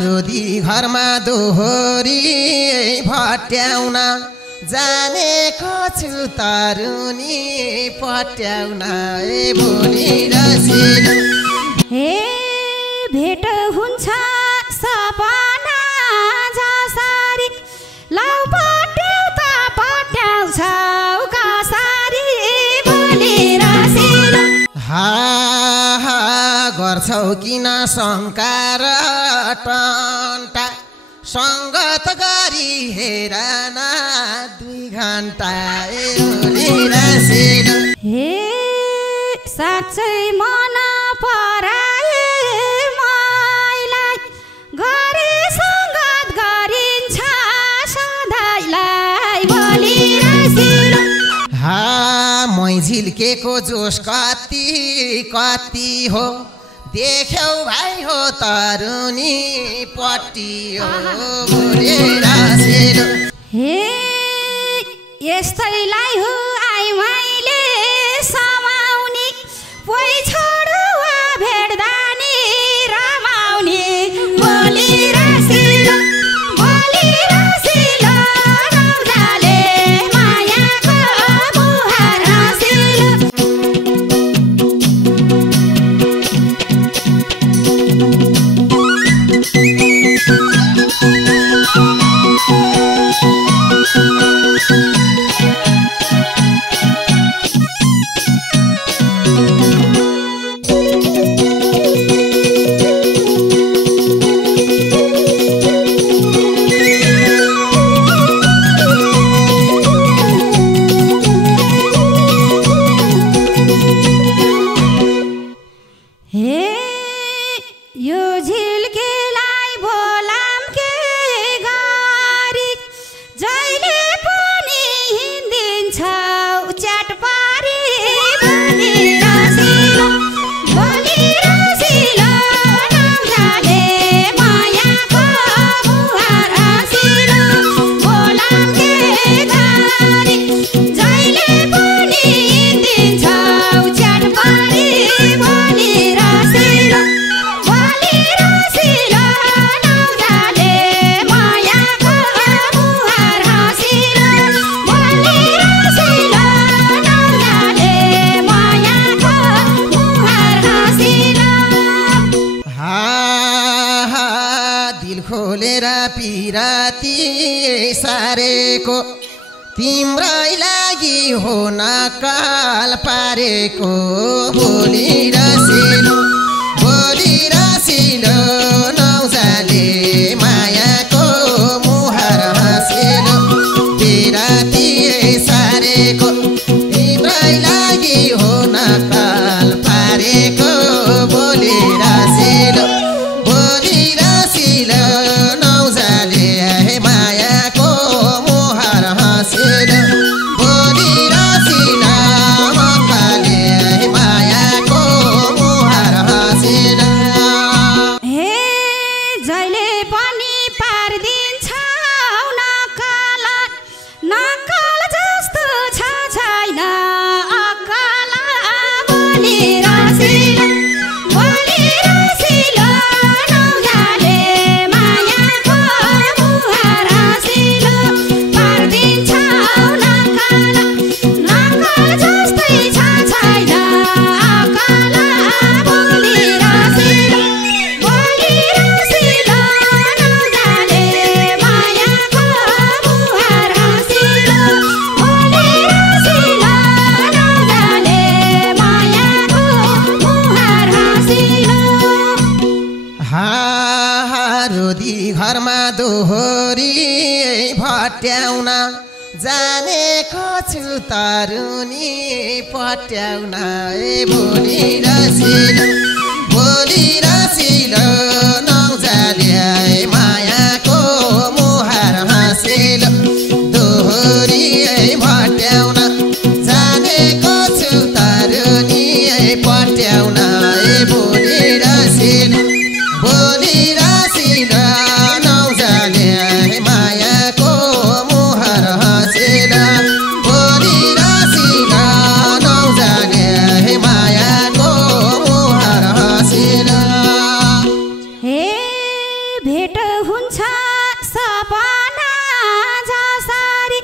रोदी घरमा दोहोरी भट्याउन जानेको छु तरुनी पट्याउन भोलि रसिलो। हे भेट हुन्छ सपना जसरी लाउ पट्याउ त पट्याउँछौ कसरी भोलि रसिलो। गर्छौ किन शङ्का र टन्टा सङ्गत गरी हेर न 2 घण्टा रसिलो। हे साँच्चै मन पराए मैलाई गरे सङ्गत गरिन्छ सधैँलाई भोलि रसिलो। मै झिल्केको जोस कति कति हो देख्यौ भाइ हो तरुनी पट्टी हो भोलि रसिलो। हे यस्तैलाई हो आई मैले समाउने पोइ छोडुवा भेट्दा नि रमाउने भोलि रसिलो। भोलि रसिलो रौदाले मायाको मुहार रसिलो। पिराती सारेको तिम्रै लागि हो नकाल पारेको भोलि रसिलो। भोलि रसिलो नौजाले मायाको मुहार हाँसिलो। पिराती सारेको तिम्रै लागि हो नकाल पारेको भोलि रसिलो। भोलि रसिलो घरमा दोहोरी भट्याउन जानेको छु तरुनी पट्याउन भोलि रसिलो। भोलि रसिलो नौजाले मायाको मुहार हाँसिलो। दोहोरी भट्याउन जानेको छु तरुनी पट्याउन भोलि रसिलो। भोलि रसिलो नौजाले मायाको मुहार हाँसिलो। भोलि रसिलो नौजाले मायाको मुहार हाँसिलो। भेट हुन्छ सपना जसरी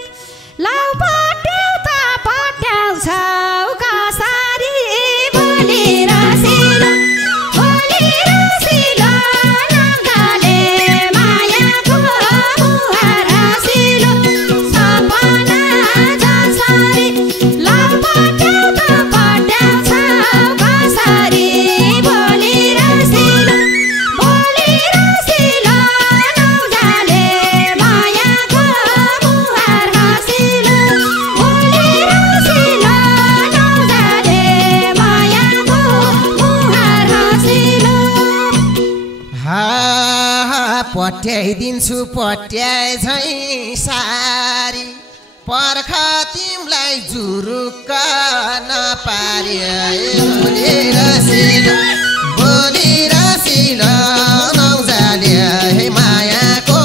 लाउ पट्याउ त पट्याउँछौ कसरी भोलि रसिलो नगाले मायाको मुहार रसिलो सपना जसरी लाउ पट्याउ त पट्याउँछौ कसरी भोलि रसिलो नौजाले मायाको मुहार हाँसिलो भोलि रसिलो नौजाले मायाको मुहार हाँसिलो। पट्याइदिन्छु पट्याए झै सारी पर्ख तिमलाई जुरुक्क नपारी भोलि रसिलो नौजाले मायाको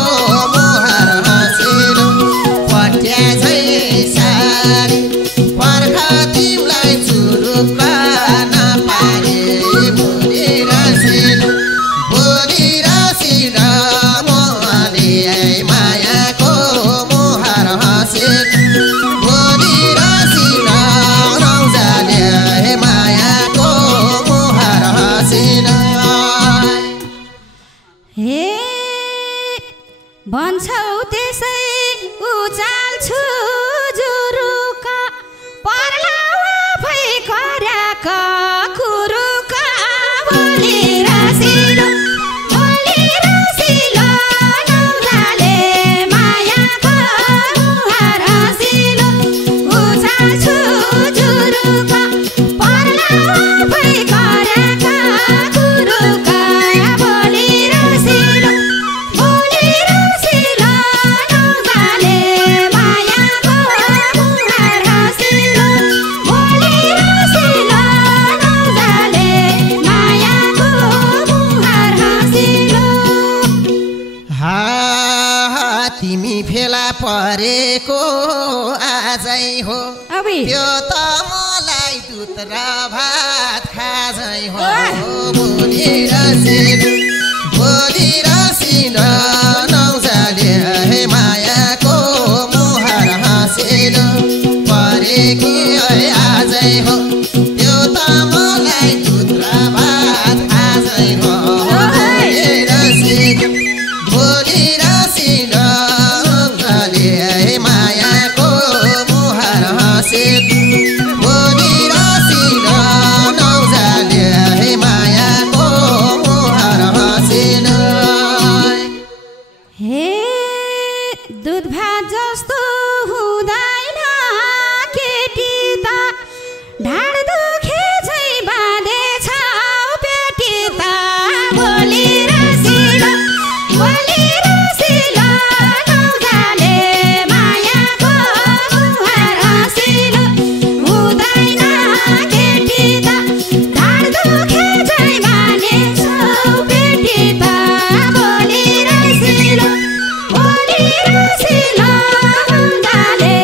मुहार हाँसिलो पट्याए झै सारी पर्ख तिमलाई जुरुक्क नपारी भोलि रसिलो मायाको मुहार हाँसिलो भोलि रसिलो नौजाले मायाको मुहार हाँसिलो। हे भन्छौ त्यसै उचाल्छु जुरुक पर्ला आफै कर्याक कुरुक भोलि रसिलो नौजाले मायाको मुहार हाँसिलो उचाल्छु जुरुक पर्ला आफै कर्याक कुरुक भोलि रसिलो नौजाले मायाको मुहार हाँसिलो भोलि रसिलो नौजाले मायाको मुहार हाँसिलो। तिमी फेला परेको आजै हो अबि त्यो त मलाई दुध र भात खाजै हो भोलि रसिलो नौजाले मायाको मुहार हाँसिलो परेकी आजै हो त्यो त मलाई दुध र भात खाजै हो भोलि रसिलो नौजाले मायाको मुहार हाँसिलो भोलि रसिलो नौजाले मायाको मुहार हाँसिलो। हे दुध भात जस्तो हुँदैन केटी त ढाड दुखे झै बाँधेछौ पेटी त भोलि रसिलो नौजाले मायाको मुहार हाँसिलो हुँदैन केटी त ढाड दुखे झै बाँधेछौ पेटी त भोलि रसिलो नौजाले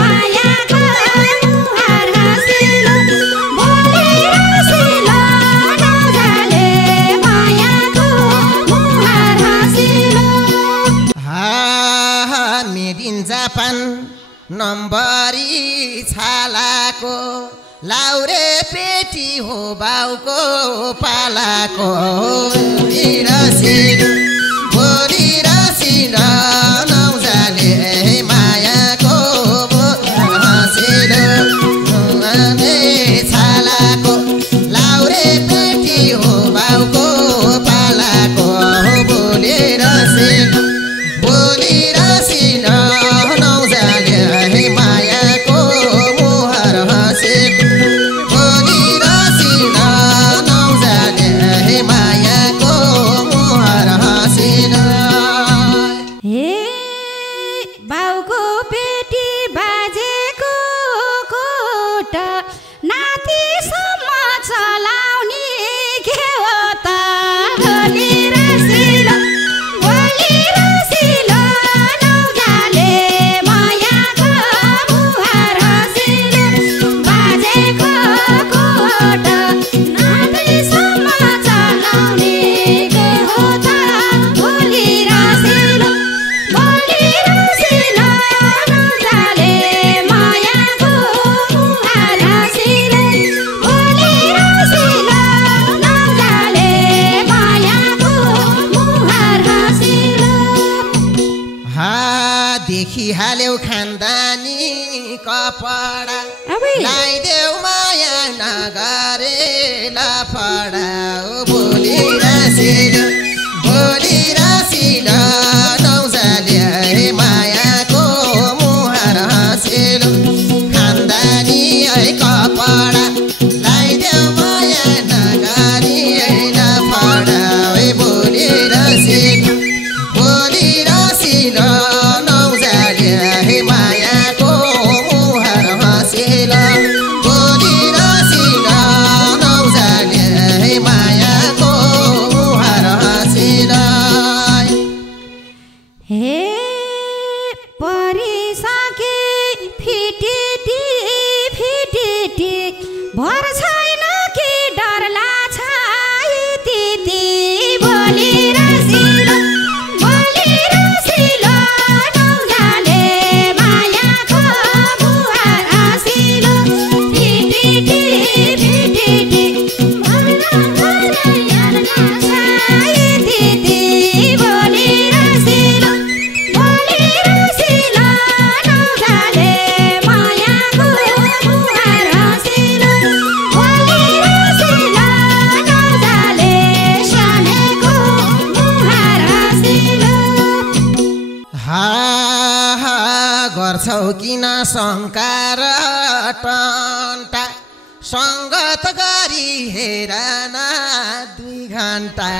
मायाको मुहार हाँसिलो भोलि रसिलो नौजाले मायाको मुहार हाँसिलो। मेड इन जापान नम्बरी छालाको लाउरे पेटी हो बाउको पालाको भोलि रसिलो नौजाले मायाको मुहार हाँसिलो छालाको लाउरे पेटी हो बाउको पालाको भोलि रसिलो नौजाले मायाको मुहार हाँसिलो भोलि रसिलो नौजाले मायाको मुहार हाँसिलो। देखिहाल्यौ खानदानी कपडा अबे लाइदेऊ माया नगरे लफडा बोली रसिलो नौजाले मायाको मुहार हाँसिलो खानदानी है कपडा लाइदेऊ माया नगरी लफडा बोली रसिलो नौजाले मायाको मुहार हाँसिलो नौजाले मायाको मुहार हाँसिलो हे परिसके फिटिटी भर छैन कि डर लाग्छ यति बोली रसिलो नौजाले मायाको मुहार हाँसिलो फिटिटी भर लाग्छ यति बोली रसिलो नौजाले मायाको मुहार हाँसिलो नौजाले सानेको मुहार हाँसिलो हा गर्छौ किन शङ्का र टन्टा सङ्गत गरी हेर न 2 घन्टा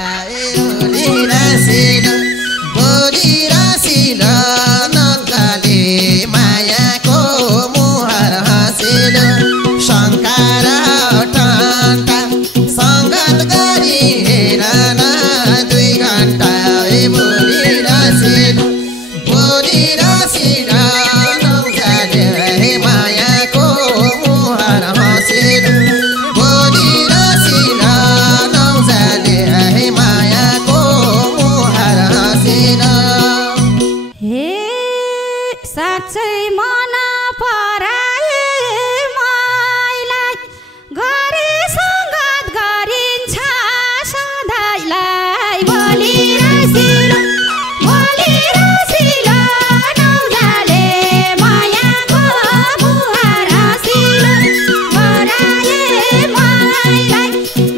बोली रसिलो नौजाले मायाको मुहार हाँसिलो शङ्का र टन्टा सङ्गत गरी हेर न 2 घन्टा बोली रसिलो नौजाले मायाको मुहार हाँसिलो नौजाले मायाको मुहार हाँसिलो हे साँच्चै मन पराए मैलाई गरे सङ्गत गरिन्छ सधैँलाई बोली रसिलो नौजाले मायाको मुहार हाँसिलो पराए मैलाई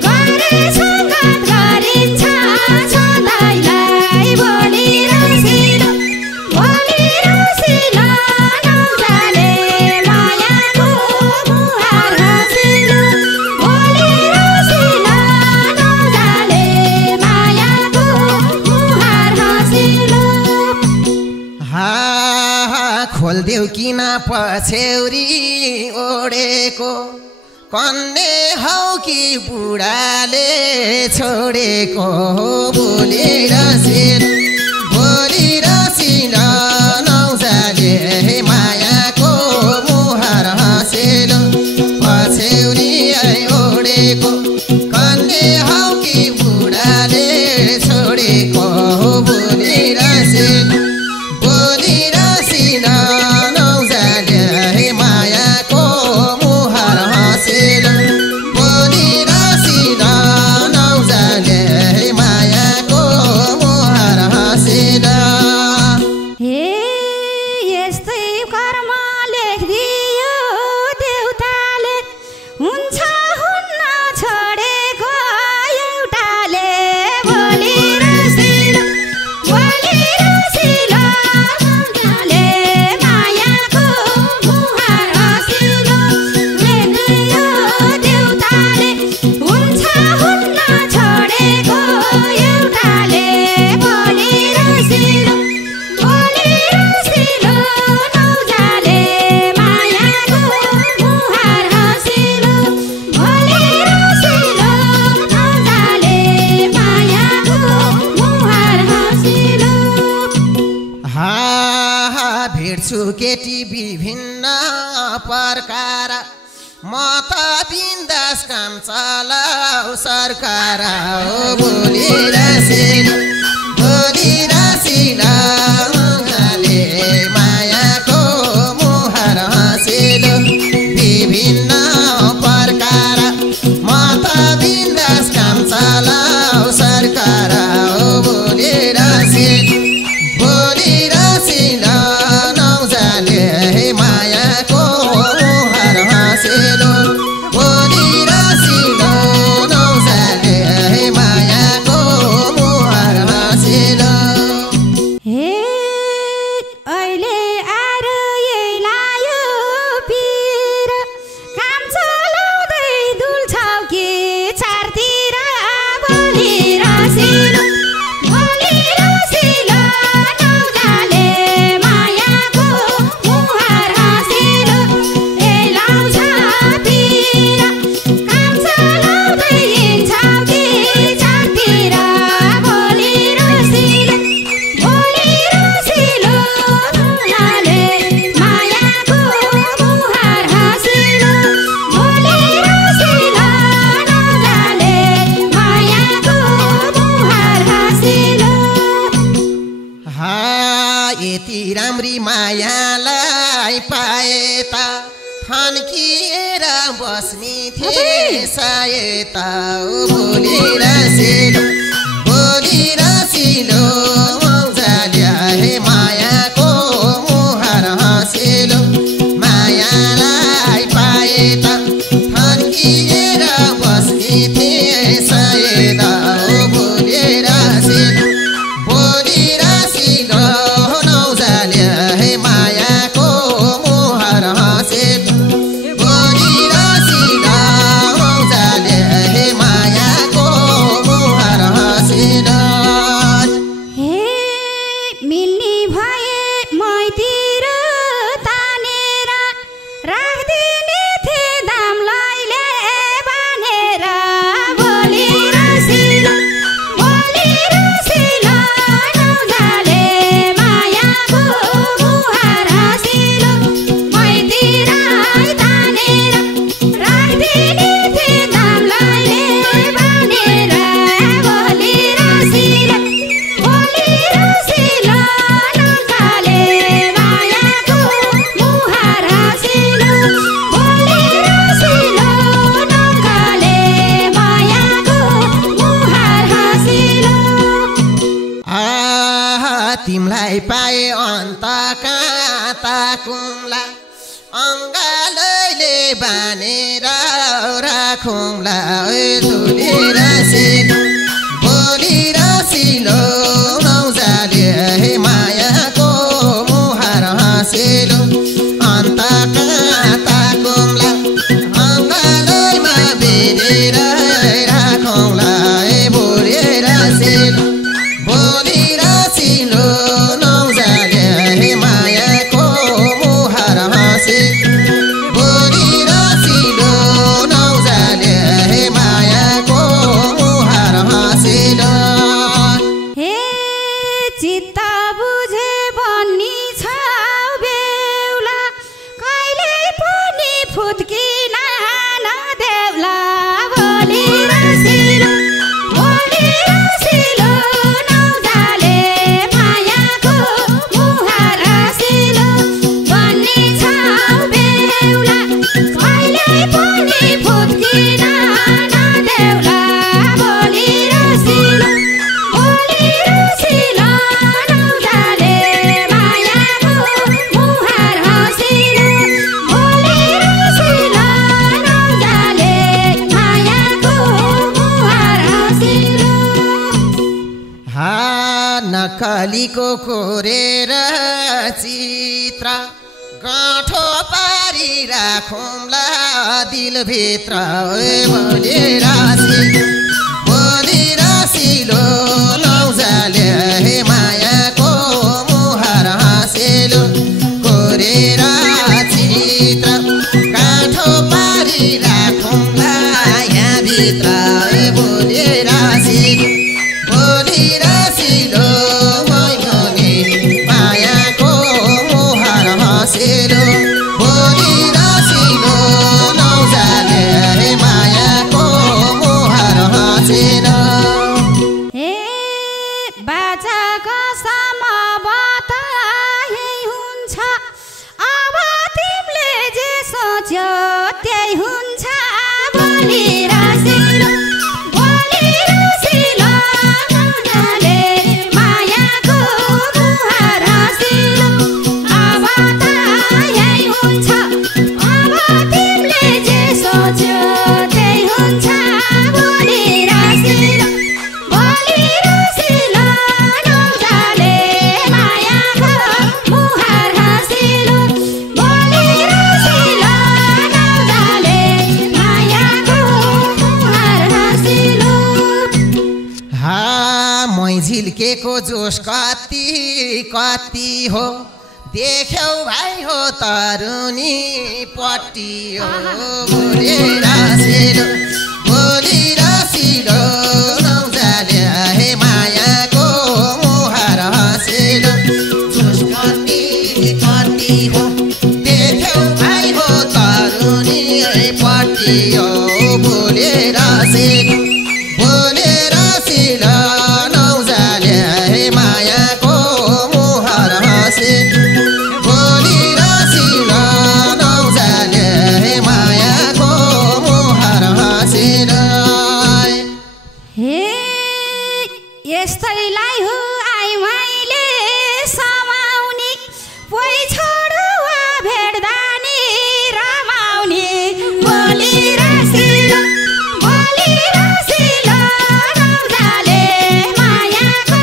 गरे सङ्गत गरिन्छ सधैँलाई बोली रसिलो नौजाले मायाको मुहार हाँसिलो नौजाले मायाको मुहार हाँसिलो हा खोल्देऊ किन पछ्यौरी ओडेको कन्ने हौ कि बुढाले छोडेको बोली रसिलो नौजाले मायाको मुहार हाँसिलो पछ्यौरी ओडेको कन्ने हौ कि बुढाले छोडेको बोली रसिलो नौजाले मायाको मुहार हाँसिलो नौजाले मायाको मुहार हाँसिलो हे यस्तै कर्म लेखिदियो देउताले हुन्छ हुन्न छोडेको एउटाले बोली रसिलो नौजाले मायाको मुहार हाँसिलो लेख्यो देउताले हुन्छ हुन्न छोडेको एउटाले बोली रसिलो नौजाले मायाको मुहार हाँसिलो नौजाले मायाको मुहार हाँसिलो हा भेट्छु केटी विभिन्न प्रकार म त बिन्दास काम चलाऊ सरकार बोली रसिलो नौजाले मायाको मुहार हाँसिलो विभिन्न प्रकार म त बिन्दास काम चलाऊ सरकार बोली रसिलो मायालाई पाए त थन्किएर बस्ने थिए सायद भोलि रसिलो मौजाले हे मायाको मुहार हाँसिलो मायालाई पाए त थन्किएर बस्ने थिए सायद भोलि रसिलो नौजाले हे मायाको मुहार हाँसिलो तिमलाई पाए अन्त काँता कुम्ला अङ्गालैले बानेर राखौँला धुली रसिलो भोलि रसिलो नौजाले हे मायाको मुहार हाँसिलो अन्त काँता कुम्ला अङ्गालैमा बेरेर राखौँला भोलि रसिलो नौजाले हे मायाको मुहार हाँसिलो नौजाले हे मायाको मुहार हाँसिलो हे चित्त बुझे भन्ने छ बेउला कहिले पनि फुत्किन नदेउला भोलि रसिलो नौजाले मायाको मुहार हाँसिलो भन्ने छ बेउला कहिले पनि फुत्किन नदेउला भोलि रसिलो नौजाले मायाको मुहार हाँसिलो नौजाले मायाको मुहार हाँसिलो नक्कलीको कोरेर चित्र गाँठो पारी राखौँला दिलभित्र भोलि रसिलो नौजाले हे मायाको मुहार हाँसिलो कोरेर चित्र गाँठो पारी राखौँला यहाँभित्र भोलि रसिलो मायाको मुहार हाँसिलो भोलि रसिलो नौजाले हे मायाको मुहार हाँसिलो हे बाजाको समबत यही हुन्छ अब तिमीले जे सोच्यो त्यही हुन्छ भोलि रसिलो नौजाले मायाको मुहार हाँसिलो अब त यही हुन्छ अब तिमीले जे सोच्यो त्यही हुन्छ भोलि रसिलो नौजाले मायाको मुहार हाँसिलो नौजाले मायाको मुहार हाँसिलो झिल्केको जोस कति हो देख्यौ भाइ हो तरुनी पट्टी हो भोलि रसिलो नौजाले हे मायाको मुहार हाँसिलो जोस कति हो देख्यौ भाइ हो तरुनी पट्टी हो भोलि रसिलो नौजाले हे मायाको मुहार हाँसिलो कसैलाई हो आई मैले समाउने पोइ छोडुवा भेट्दा नि रमाउने बोली रसिलो नौजाले मायाको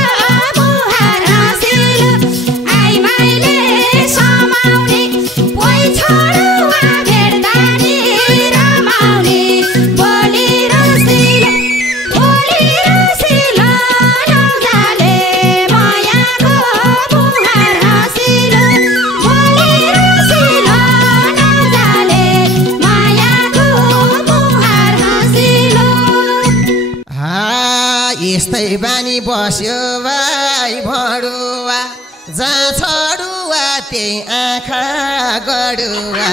मुहार हाँसिलो आई मैले समाउने पोइ छोडुवा भेट्दा नि रमाउने बोली रसिलो नौजाले मायाको मुहार हाँसिलो बोली रसिलो नौजाले मायाको मुहार हाँसिलो। यस्तै बानी बस्यो भाइ भडुवा जहाँ छडुवा त्यही आँखा गडुवा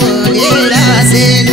बोलेर सेन